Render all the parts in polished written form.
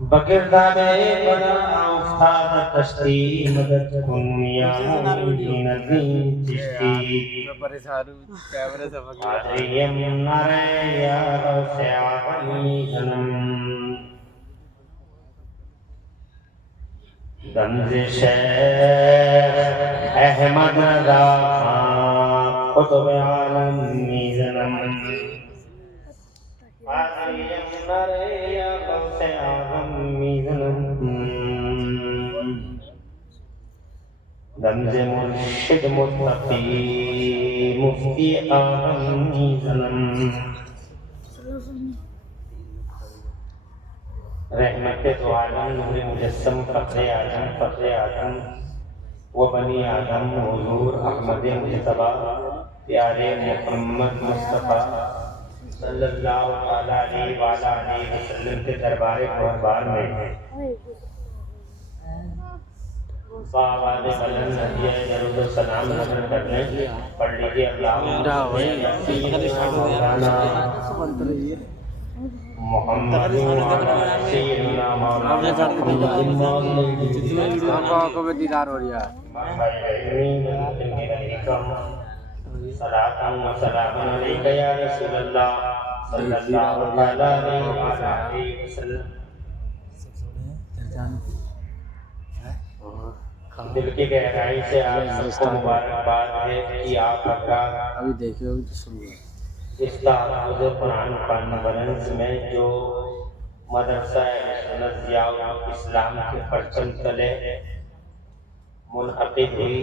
بگرداد بنا افتاد کشتی مدد کن یا معین الدین چشتی آدریم نرے یا غوث اعظمی جنم دمز شیخ احمد رضا خان قطب عالم میزنم آدریم نرے یا غوث اعظم میزنم دمز مرشد متقی مفتی اعظم میزنم رحمت دو عالم نور مجسم فخر اعظم و بنی آدم حضور احمد مجتبی پیارے محمد مصطفیٰ صلی اللہ علیہ وآلہ وسلم کے دربار قربان میں باوال بلند ہدیہ درود و سلام نظر کرنے پڑھ لیجیے محمد سیدنا مولانا کو بھی دیدار ہو رہا صلاۃ و سلام علیک یا رسول اللہ صلی اللہ علیہ وسلم. دل کی گہرائی سے آپ سب کو مبارکباد ہے کہ آپ حضرات ابھی دیکھو ابھی تو سن لو. اس تحفظ قرآن کانفرنس میں جو مدرسہ سنت ضیاء اسلام کے پرچم تلے منعقد ہوئی،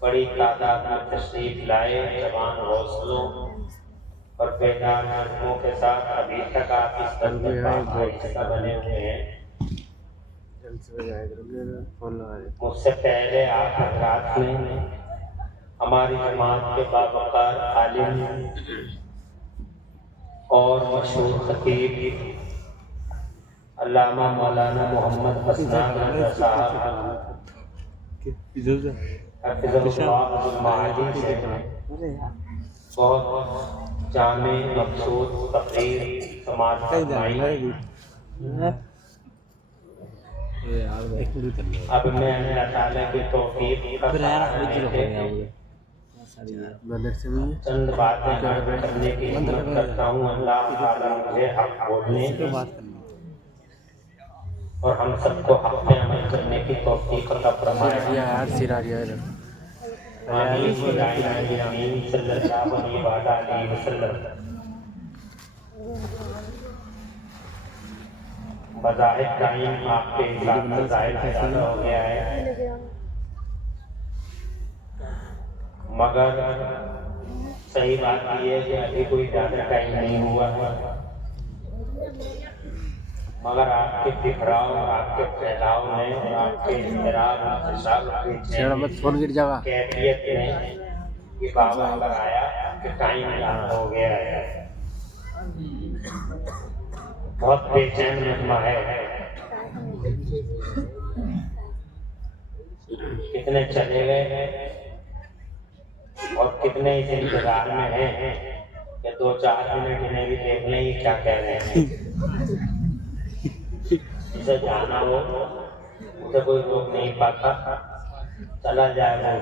بڑی تعداد میں تشریف لائے، جوان حوصلوں اور بیدار نظموں کے ساتھ ابھی تک آپ اس تنظیم کا حصہ بنے ہوئے ہیں. مجھ سے پہلے آپ حضرات نے ہماری جماعت کے باوقار عالم اور مشہور خطیب علامہ مولانا محمد حسنان رضا صاحب حفظ اللہ المعالی سے بہت جامع مقصود تقریر سماعت فرمائی. اب میں اللہ تعالیٰ کی توفیق کا چند باتیں کرنے کی ہمت کرتا ہوں. اللہ تعالیٰ مجھے حق بولنے اور ہم سب کو حق پہ عمل کرنے کی توفیق عطا فرمائے. آمین صلی اللہ علیہ وسلم. بظاہر ٹائم آپ کے حساب سے زیادہ ہو گیا ہے، مگر صحیح بات یہ ہے کہ ابھی کوئی زیادہ ٹائم نہیں ہوا، مگر آپ کے بکھراؤ، آپ کے پھیلاؤ نے اور آپ کے اضطراب کیفیت نے یہ بابا بنایا کہ ٹائم زیادہ ہو گیا ہے. بہت بے چین نغمہ ہے. کتنے چلے گئے اور کتنے اس انتظار میں ہیں کہ 2-4 منٹ انہیں بھی دیکھ لیں یہ کیا کہہ رہے ہیں. جسے جانا ہو اسے کوئی روک نہیں پاتا، چلا جائے گا.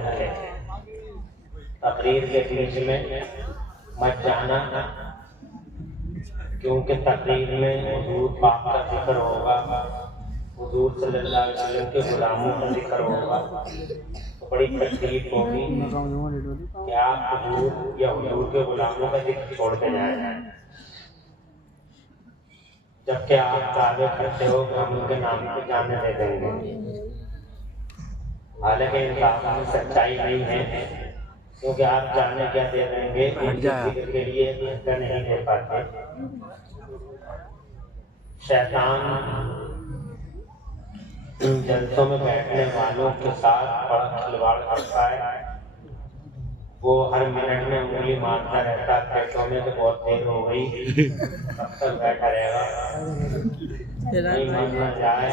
تقریر کے بیچ میں مت جانا، کیونکہ تقریر میں حضور پاک کا ذکر ہوگا، حضور صلی اللہ علیہ وسلم کے غلاموں کا ذکر ہوگا، تو بڑی تکلیف ہوگی کہ آپ حضور یا حضور کے غلاموں کا ذکر چھوڑ کے جائیں، جبکہ آپ دعوے کرتے ہو کہ ہم ان کے نام پہ جانے دے دیں گے. حالانکہ ان باتوں میں سچائی نہیں ہے، کیونکہ آپ جانے کیا دے دیں گے ذکر کے لیے حصہ نہیں دے پاتے. شیطان ان جلسوں میں بیٹھنے والوں کے ساتھ بڑا کھلواڑ کرتا ہے. وہ ہر منٹ میں انگلی مارتا رہتا ہے پیٹوں میں کہ بہت دیر ہو گئی، کب تک بیٹھا رہے گا، نہیں ماننا جائے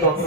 24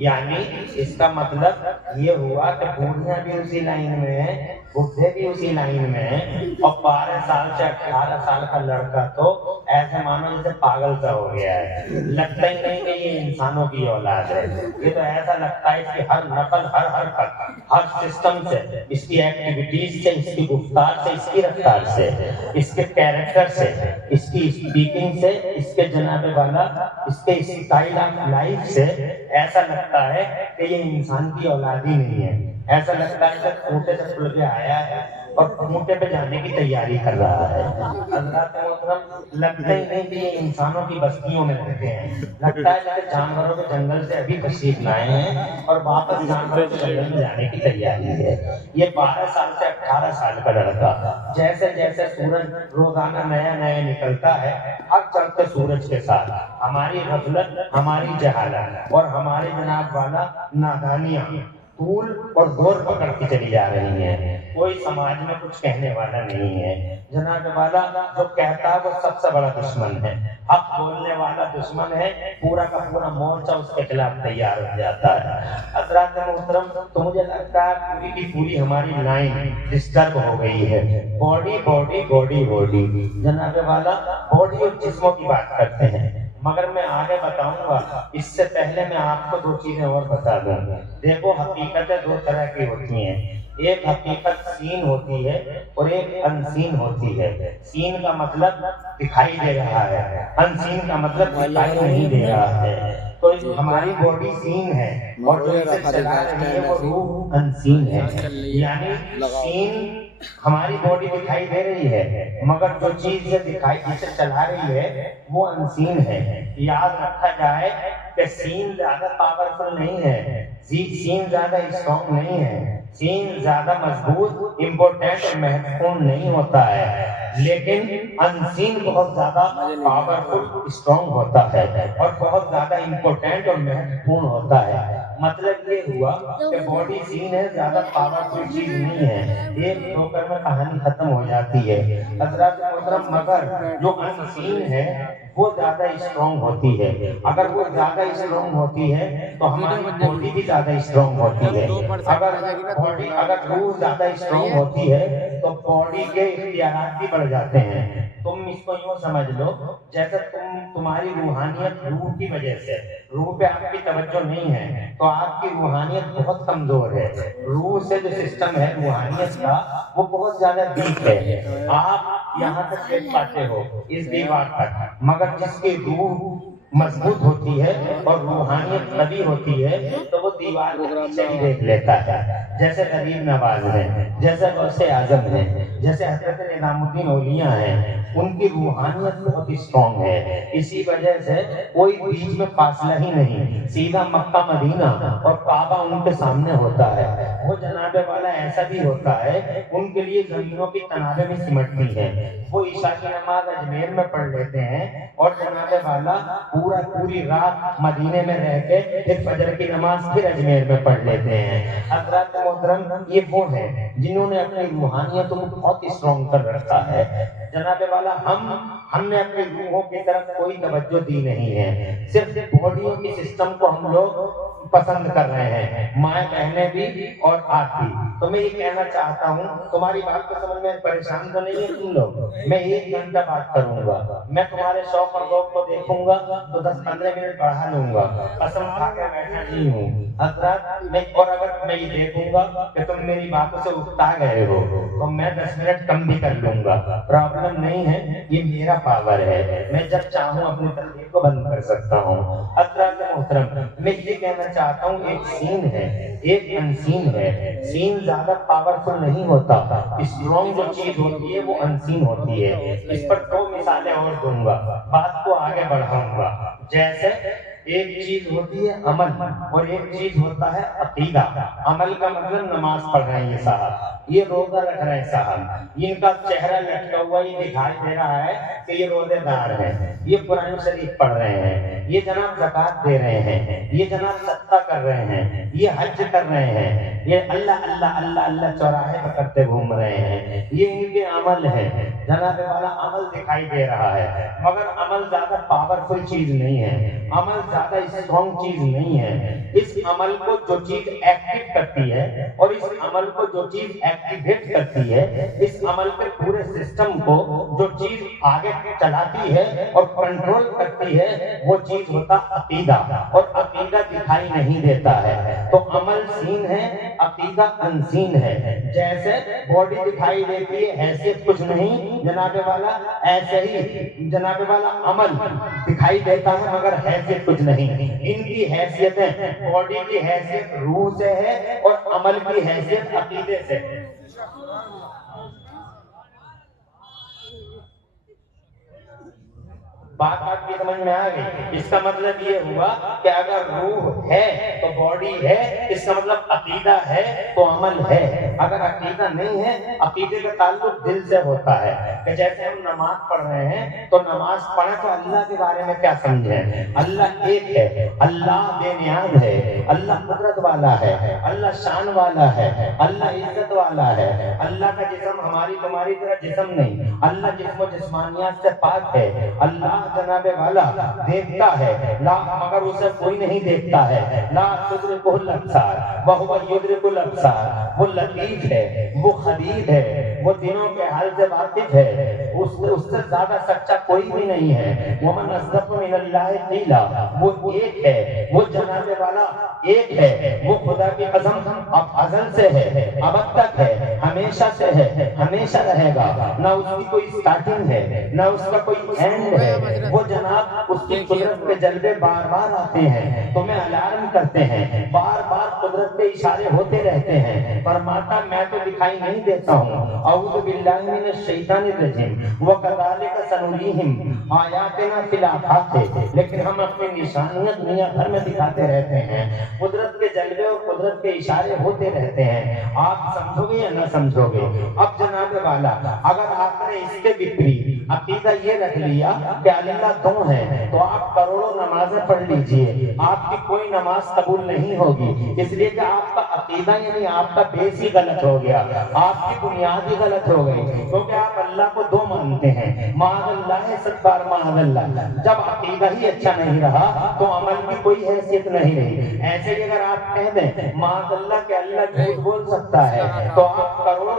یعنی اس کا مطلب یہ ہوا کہ بوڑھیاں بھی اسی لائن میں ہیں، بڈھے بھی اسی لائن میں ہیں، اور 12 سال سے 18 سال کا لڑکا تو ایسے مانو جیسے پاگل سا ہو گیا ہے، لگتا ہی نہیں کہ یہ انسانوں کی اولاد ہے، یہ تو ایسا لگتا ہے اس کی ہر نقل، ہر حرکت، ہر سسٹم سے، اس کی ایکٹیویٹیز سے، اس کی گفتار سے، اس کی رفتار سے، اس کے کیریکٹر سے، اس کی اسپیکنگ سے، اس کے جناب والا اس کے اسٹائل آف لائف سے ایسا لگتا ہے کہ یہ انسان کی اولاد ہی نہیں ہے، ایسا لگتا ہے کہ کھوٹے سے کھل کے آیا ہے اور کھوٹے پہ جانے کی تیاری کر رہا ہے۔ حضرات محترم، لگتا ہی نہیں کہ یہ انسانوں کی بستیوں میں رہتے ہیں، لگتا ہے کہ جانوروں کے جنگل سے ابھی تشریف لائے ہیں اور واپس جانوروں کے جنگل میں جانے کی تیاری ہے۔ یہ 12 سال سے 18 سال کا لڑکا جیسے جیسے سورج روزانہ نیا نیا نکلتا ہے، ہر چڑھتے سورج کے ساتھ ہماری غفلت، ہماری جہالت اور ہمارے جناب والا نادانیاں طول اور زور پکڑتی چلی جا رہی ہیں۔ کوئی سماج میں کچھ کہنے والا نہیں ہے، جناب والا جو کہتا ہے وہ سب سے بڑا دشمن ہے، حق بولنے والا دشمن ہے، پورا کا پورا مورچہ اس کے خلاف تیار ہو جاتا ہے۔ حضرات محترم، تو مجھے لگتا ہے پوری کی پوری ہماری لائن ڈسٹرب ہو گئی ہے، باڈی باڈی باڈی باڈی، جناب والا باڈی اور جسموں کی بات کرتے ہیں، مگر میں آگے بتاؤں گا اس سے پہلے میں آپ کو 2 چیزیں اور بتا دوں۔ دیکھو، حقیقتیں 2 طرح کی ہوتی ہیں، ایک حقیقت سین ہوتی ہے اور ایک انسین ہوتی ہے۔ سین کا مطلب دکھائی دے رہا ہے، انسین کا مطلب دکھائی نہیں دے رہا ہے۔ تو ہماری باڈی سین ہے اور جو اسے چلا رہی ہے وہ روح انسین ہے، یعنی سین ہماری باڈی دکھائی دے رہی ہے مگر جو چیز اسے چلا رہی ہے وہ انسین ہے۔ یاد رکھا جائے کہ سین زیادہ پاورفل نہیں ہے، سین زیادہ اسٹرانگ نہیں ہے، سین زیادہ مضبوط، امپورٹنٹ اور مہتوپورن نہیں ہوتا ہے، لیکن انسین بہت زیادہ پاورفل، اسٹرانگ ہوتا ہے اور بہت زیادہ امپورٹنٹ اور مہتوپورن ہوتا ہے۔ مطلب یہ ہوا کہ باڈی سین ہے، زیادہ پاورفل چیز نہیں ہے، ایک دو کر میں کہانی ختم ہو جاتی ہے۔ حضرات محترم، مگر جو انسین ہے وہ زیادہ اسٹرانگ ہوتی ہے، اگر وہ زیادہ اسٹرانگ ہوتی ہے تو ہماری باڈی بھی زیادہ اسٹرانگ ہوتی ہے، اگر روح زیادہ اسٹرانگ ہوتی ہے تو باڈی کے اختیارات بھی بڑھ جاتے ہیں۔ تم اس کو یوں سمجھ لو جیسے تمہاری روحانیت روح کی وجہ سے، روح پہ آپ کی توجہ نہیں ہے تو آپ کی روحانیت بہت کمزور ہے، روح سے جو سسٹم ہے روحانیت کا وہ بہت زیادہ ویک ہے، آپ یہاں تک دیکھ پاتے ہو اس دیوار تک، مگر جس کی روح مضبوط ہوتی ہے اور روحانیت قوی ہوتی ہے تو وہ دیوار کے پیچھے بھی دیکھ لیتا ہے، جیسے غریب نواز ہیں، جیسے غوث اعظم ہیں، جیسے حضرت نظام الدین اولیاء ہیں، ان کی روحانیت بہت اسٹرانگ ہے، اسی وجہ سے کوئی بیچ میں فاصلہ ہی نہیں، سیدھا مکہ مدینہ اور کعبہ ان کے سامنے ہوتا ہے۔ وہ جناب والا ایسا بھی ہوتا ہے ان کے لیے زمینوں کی تنابیں بھی سمٹتی ہیں، وہ عشاء کی نماز اجمیر میں پڑھ لیتے ہیں اور جناب والا پوری رات مدینے میں رہ کے پھر فجر کی نماز پھر اجمیر میں پڑھ لیتے ہیں۔ حضرات محترم، یہ وہ ہیں جنہوں نے اپنی روحانیت کو بہت اسٹرانگ کر رکھا ہے۔ جناب والا ہم نے اپنی روحوں کی طرف کوئی توجہ دی نہیں ہے، صرف باڈیوں کی سسٹم کو ہم لوگ پسند کر رہے ہیں، مائیں بہنیں بھی اور آپ بھی۔ تو میں یہ کہنا چاہتا ہوں، تمہاری بات کو سمجھ میں پریشان تو نہیں ہے تم لوگ، میں 1 گھنٹہ بات کروں گا، میں تمہارے شوق اور ذوق کو دیکھوں گا تو 10-15 منٹ بڑھا لوں گا، قسم کھا کے بیٹھا نہیں ہوں حضرات۔ اور اگر میں یہ دیکھوں گا کہ تم میری باتوں سے اکتا گئے ہو تو میں 10 منٹ کم بھی کر لوں گا، پرابلم نہیں ہے، یہ میرا پاور ہے، میں جب چاہوں اپنی تقریر کو بند کر سکتا ہوں۔ حضرات محترم، میں یہ کہنا چاہتا ہوں، ایک سین ہے ایک انسین ہے، سین زیادہ پاورفل نہیں ہوتا، اسٹرانگ جو چیز ہوتی ہے وہ انسین ہوتی ہے۔ اس پر 2 مثالیں اور دوں گا، بات کو آگے بڑھاؤں گا۔ جیسے ایک چیز ہوتی ہے عمل اور ایک چیز ہوتا ہے عقیدہ۔ عمل کا مطلب نماز پڑھ رہے ہیں یہ صاحب، یہ روزہ رکھ رہے ہیں صاحب، ان کا چہرہ لٹکا ہوا یہ دکھائی دے رہا ہے کہ یہ روزے دار ہیں، یہ قرآن شریف پڑھ رہے ہیں، یہ جناب زکوٰۃ دے رہے ہیں، یہ جناب صدقہ کر رہے ہیں، یہ حج کر رہے ہیں، یہ اللہ اللہ اللہ اللہ چوراہے پکڑتے گھوم رہے ہیں، یہ ان کے عمل ہیں۔ جناب والا عمل دکھائی دے رہا ہے مگر عمل زیادہ پاورفل چیز نہیں ہے، عمل زیادہ اسٹرانگ چیز نہیں ہے۔ اس عمل کو جو چیز ایکٹیو کرتی ہے اور اس عمل کو جو چیز ایکٹیویٹ کرتی ہے، اس عمل پہ پورے سسٹم کو جو چیز آگے چلاتی ہے اور کنٹرول کرتی ہے، وہ چیز ہوتا عقیدہ، اور عقیدہ دکھائی نہیں دیتا ہے۔ تو عمل سین ہے، عقیدہ انسین ہے۔ جیسے باڈی دکھائی دیتی ہے، حیثیت کچھ نہیں جناب والا، ایسے ہی جناب والا عمل دکھائی دیتا ہے مگر حیثیت کچھ نہیں۔ ان کی حیثیتیں، باڈی کی حیثیت روح سے ہے اور عمل کی حیثیت عقیدے سے ہے۔ بات آپ کی سمجھ میں آ گئی؟ اس کا مطلب یہ ہوا کہ اگر روح ہے تو باڈی ہے، اس کا مطلب عقیدہ ہے تو عمل ہے۔ اگر عقیدہ نہیں ہے، عقیدے کا تعلق دل سے ہوتا ہے، کہ جیسے ہم نماز پڑھ رہے ہیں تو نماز پڑھیں تو اللہ کے بارے میں کیا سمجھیں؟ اللہ ایک ہے، اللہ بے نیاز ہے، اللہ قدرت والا ہے، اللہ شان والا ہے، اللہ عزت والا ہے، اللہ کا جسم ہماری تمہاری طرح جسم نہیں، اللہ جسم و جسمانیات سے پاک ہے، اللہ جناب والا دیکھتا ہے لا مگر اسے کوئی نہیں دیکھتا ہے، لا تدرکہ الابصار وہو یدرک الابصار، وہ لطیف ہے، وہ خبیر ہے، وہ دلوں کے حال سے واقف ہے، اس سے زیادہ سچا کوئی بھی نہیں ہے۔ ومن اصدق من اللہ قیلا، وہ ایک ہے، وہ جناب والا ایک ہے، وہ خدا کی قسم اب ازل سے ہے، ابد تک ہے، ہمیشہ سے ہے، ہمیشہ رہے گا، نہ اس کی کوئی سٹارٹنگ ہے نہ اس کا کوئی اینڈ ہے۔ وہ جناب اس کی قدرت کے جلوے بار بار آتے ہیں، تمہیں الارم کرتے ہیں، بار بار قدرت کے اشارے ہوتے رہتے ہیں۔ فرماتا میں تو دکھائی نہیں دیتا ہوں، اعوذ باللہ من الشیطان الرجیم، وَكَذَلِكَ سَنُرِيهِمْ آیَاتِنَا فِي الْآفَاقِ، لیکن ہم اپنی نشانیاں دنیا بھر میں دکھاتے رہتے ہیں، قدرت کے جلوے اور قدرت کے اشارے ہوتے رہتے ہیں۔ آپ سمجھو گے یا نہ سمجھو گے؟ اب جناب والا اگر آپ نے اس کے وپریت عقیدہ یہ رکھ لیا کہ اللہ دو ہے تو آپ کروڑوں نمازیں پڑھ لیجئے، آپ کی کوئی نماز قبول نہیں ہوگی، اس لیے کہ آپ کا عقیدہ یعنی آپ کا بیس ہی غلط ہو گیا، آپ کی بنیاد ہی غلط ہو گئی، کیونکہ آپ اللہ کو دو مانتے ہیں، معاذ اللہ ست بار معاذ اللہ۔ جب عقیدہ ہی اچھا نہیں رہا تو عمل کی کوئی حیثیت نہیں رہی۔ ایسے ہی اگر آپ کہہ دیں معاذ اللہ کہ اللہ جھوٹ بول سکتا ہے تو آپ کروڑوں